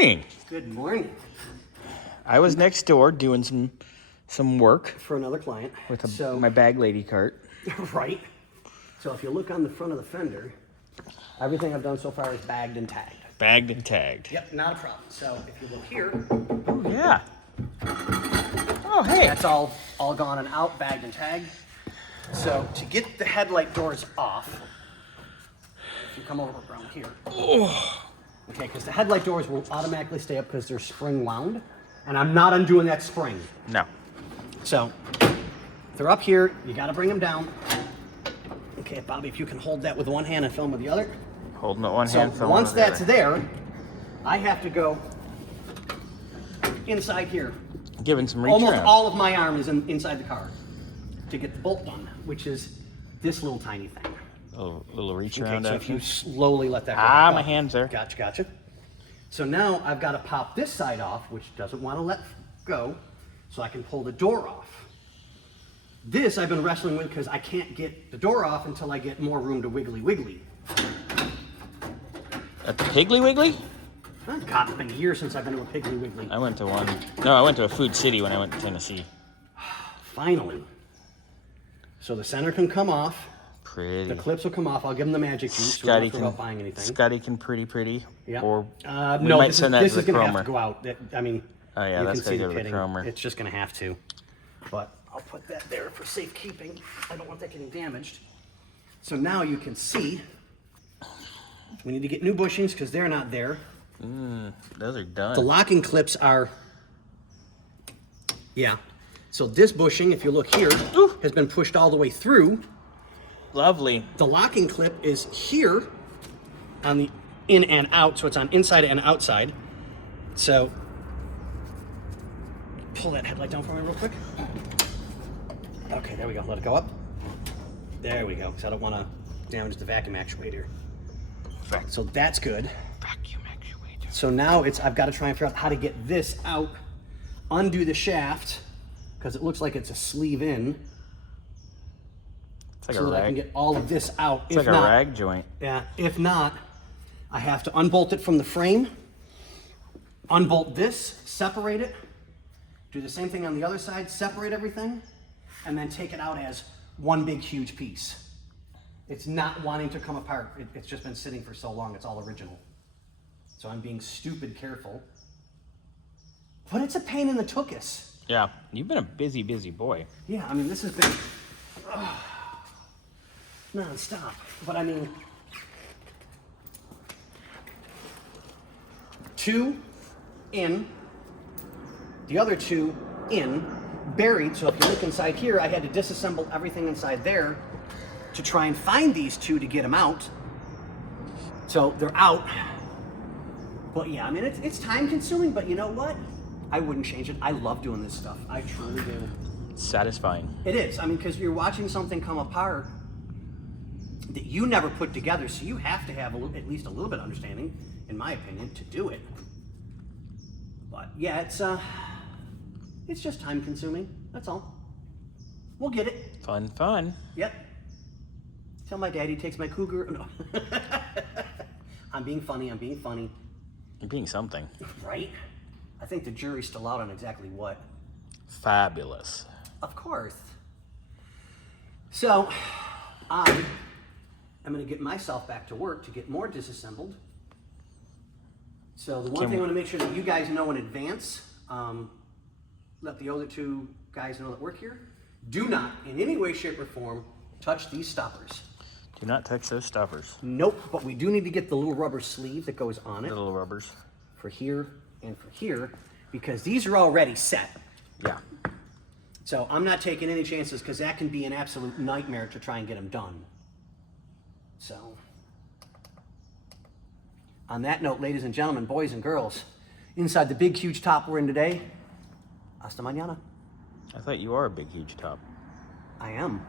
morning. Good morning. I was next door doing some work For another client. with my bag lady cart. Right. So if you look on the front of the fender, everything I've done so far is bagged and tagged. Bagged and tagged. Yep, not a problem. So if you look here, Oh, yeah. Oh, hey. that's all gone and out, bagged and tagged. So to get the headlight doors off, if you come over around here. Oh. Okay, because the headlight doors will automatically stay up because they're spring wound, and I'm not undoing that spring. No. So they're up here, you gotta bring them down. Okay, Bobby, if you can hold that with one hand and film with the other. Holding it one So hand. filming once with the that's other. there, I have to go inside here. Giving some reach Almost around. all of my arm is inside the car to get the bolt done, which is this little tiny thing. Little reach Okay, around so if action. you slowly let that go. Ah, back my up. hand's there. Gotcha, gotcha. So now I've got to pop this side off, which doesn't want to let go, so I can pull the door off. This I've been wrestling with because I can't get the door off until I get more room to wiggly wiggly. At the Piggly Wiggly? Oh, God, it's been years since I've been to a Piggly Wiggly. I went to one. No, I went to a Food City when I went to Tennessee. Finally. So the center can come off. Pretty. The clips will come off. I'll give them the magic juice. So we don't have to worry about buying anything. Scotty can pretty. Yeah. Or we no, might this send is, that this to is the going to have chromer. to go out. I mean, Oh, yeah, you that's can see gotta the go to the pitting. chromer. It's just going to have to. But I'll put that there for safekeeping. I don't want that getting damaged. So now you can see we need to get new bushings because they're not there. Those are done. The locking clips are, yeah. So this bushing, if you look here, has been pushed all the way through. Lovely. The locking clip is here on the in and out, so it's on inside and outside. So pull that headlight down for me real quick. Okay, there we go. Let it go up. There we go, because I don't want to damage the vacuum actuator. So that's good. Vacuum actuator. So now I've got to try and figure out how to get this out, undo the shaft, because it looks like it's a sleeve in. It's like So a that I can rag. get all of this out. It's like a rag joint. Yeah, if not, I have to unbolt it from the frame, unbolt this, separate it, do the same thing on the other side, separate everything, and then take it out as one big huge piece. It's not wanting to come apart. It's just been sitting for so long, it's all original. So I'm being stupid careful. But it's a pain in the tuchus. Yeah, you've been a busy boy. Yeah, I mean, this has been non-stop. But I mean, 2 in, the other 2 in, buried. So if you look inside here, I had to disassemble everything inside there to try and find these 2 to get them out. So they're out. But yeah, I mean, it's time consuming, but you know what? I wouldn't change it. I love doing this stuff. I truly do. Satisfying. It is. I mean, because you're watching something come apart that you never put together, so you have to have at least a little bit of understanding, in my opinion, to do it. But yeah, it's just time consuming. That's all. We'll get it. Fun. Yep. Tell my daddy takes my Cougar. No. I'm being funny. You're being something. Right? I think the jury's still out on exactly what. Fabulous. Of course. So, I am going to get myself back to work to get more disassembled. So the one thing I want to make sure that you guys know in advance, let the other 2 guys know that work here, do not, in any way, shape, or form, touch these stoppers. Do not touch those stoppers. Nope, but we do need to get the little rubber sleeve that goes on it. The little rubbers. For here and for here, because these are already set. Yeah. So I'm not taking any chances because that can be an absolute nightmare to try and get them done. So, on that note, ladies and gentlemen, boys and girls, inside the big, huge top we're in today, hasta mañana. I thought you are a big, huge top. I am.